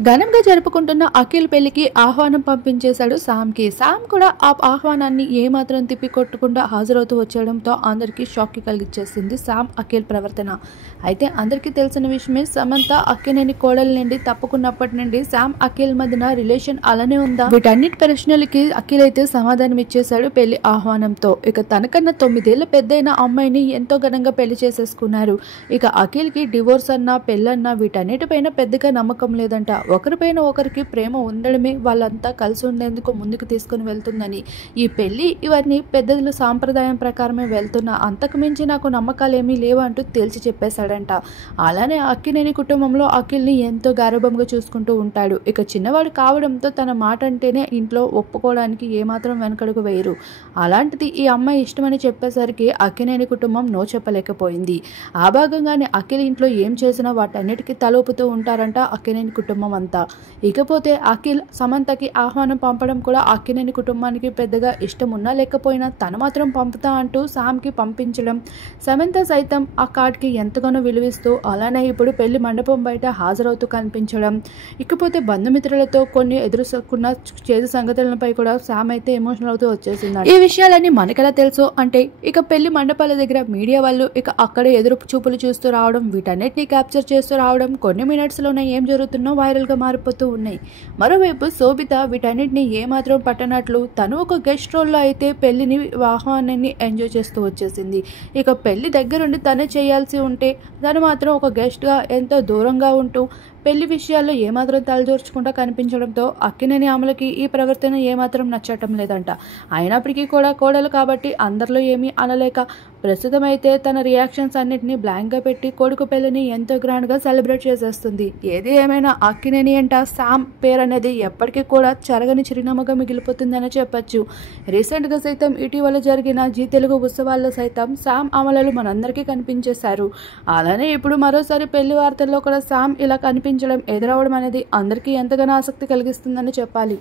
ఘనంగా జరుపుకుంటున్న అఖిల్ పెళ్లికి ఆహ్వానం పంపించేశాడు శామ్కి. శామ్ కూడా ఆ ఆహ్వానాన్ని ఏమాత్రం తిప్పికొట్టకుండా హాజరవుతూ వచ్చేయడంతో అందరికీ షాక్ కలిగించేసింది శామ్ అఖిల్ ప్రవర్తన. అయితే అందరికీ తెలిసిన విషయమే, సమంత అక్కినేని కోడల నుండి తప్పుకున్నప్పటి నుండి శామ్ అఖిల్ మధ్యన రిలేషన్ అలానే ఉందా? వీటన్నిటి ప్రశ్నలకి అఖిల్ అయితే సమాధానం ఇచ్చేశాడు పెళ్లి ఆహ్వానంతో. ఇక తనకన్నా 9 ఏళ్ల పెద్దయిన అమ్మాయిని ఎంతో ఘనంగా పెళ్లి చేసేసుకున్నారు. ఇక అఖిల్కి డివోర్స్ అన్నా పెళ్ళన్నా వీటన్నిటిపైన పెద్దగా నమ్మకం లేదంట. ఒకరిపైన ఒకరికి ప్రేమ ఉండడమే వాళ్ళంతా కలిసి ఉండేందుకు ముందుకు తీసుకుని వెళ్తుందని, ఈ పెళ్లి ఇవన్నీ పెద్దలు సాంప్రదాయం ప్రకారమే వెళ్తున్నా, అంతకు మించి నాకు నమ్మకాలేమీ లేవంటూ తేల్చి చెప్పేశాడంట. అలానే అక్కినేని కుటుంబంలో అఖిల్ని ఎంతో గారభంగా చూసుకుంటూ ఉంటాడు. ఇక చిన్నవాడు కావడంతో తన మాట అంటేనే ఇంట్లో ఒప్పుకోవడానికి ఏమాత్రం వెనకడుగు వేయరు. అలాంటిది ఈ అమ్మాయి ఇష్టమని చెప్పేసరికి అక్కినేని కుటుంబం నో చెప్పలేకపోయింది. ఆ భాగంగానే అఖిల్ ఇంట్లో ఏం చేసినా వాటన్నిటికీ తలోపుతూ ఉంటారంట అక్కినేని కుటుంబం అంతా. ఇకపోతే అఖిల్ సమంతకి ఆహ్వానం పంపడం కూడా అక్కినేని కుటుంబానికి పెద్దగా ఇష్టం ఉన్నా లేకపోయినా తను మాత్రం పంపుతా అంటూ శామ్కి పంపించడం, సమంత సైతం ఆ కార్డ్కి ఎంతగానో విలువిస్తూ అలానే ఇప్పుడు పెళ్లి మండపం బయట హాజరవుతూ కనిపించడం, ఇకపోతే బంధుమిత్రులతో కొన్ని ఎదుర్కొన్న చేదు సంగతులపై కూడా శామ్ అయితే ఎమోషనల్ అవుతూ వచ్చేసింది. ఈ విషయాలన్నీ మనకెలా తెలుసు అంటే, ఇక పెళ్లి మండపాల దగ్గర మీడియా వాళ్ళు ఇక అక్కడే ఎదురు చూపులు చూస్తూ రావడం, వీటన్నిటిని క్యాప్చర్ చేస్తూ రావడం, కొన్ని మినిట్స్ లోనే ఏం జరుగుతున్నో వైరల్ గా మారిపోతూ ఉన్నాయి. మరోవైపు శోభిత వీటన్నిటిని ఏమాత్రం పట్టనట్లు తను ఒక గెస్ట్ రోల్లో అయితే పెళ్లిని ఆహ్వానాన్ని ఎంజాయ్ చేస్తూ వచ్చేసింది. ఇక పెళ్లి దగ్గరుండి తనే చేయాల్సి ఉంటే తను మాత్రం ఒక గెస్ట్ గా ఎంతో దూరంగా ఉంటూ పెళ్లి విషయాల్లో ఏమాత్రం తలదూర్చకుండా కనిపించడంతో అక్కినేని అమలకి ఈ ప్రవర్తన ఏమాత్రం నచ్చటం లేదంట. అయినప్పటికీ కూడా కోడలు కాబట్టి అందరిలో ఏమీ అనలేక ప్రస్తుతం అయితే తన రియాక్షన్స్ అన్నిటినీ బ్లాంక్ గా పెట్టి కొడుకు పెళ్లిని ఎంతో గ్రాండ్ గా సెలబ్రేట్ చేసేస్తుంది. ఏది ఏమైనా అక్కినేని అంట శామ్ పేరు అనేది ఎప్పటికీ కూడా చెరగని చిరునామాగా మిగిలిపోతుందని చెప్పొచ్చు. రీసెంట్ గా సైతం ఇటీవల జరిగిన జీ తెలుగు ఉత్సవాల్లో సైతం శామ్ అమలలు మనందరికీ కనిపించేశారు. అలానే ఇప్పుడు మరోసారి పెళ్లి వార్తల్లో కూడా శామ్ ఇలా ఎదురవడం అనేది అందరికీ ఎంతగానో ఆసక్తి కలిగిస్తుందని చెప్పాలి.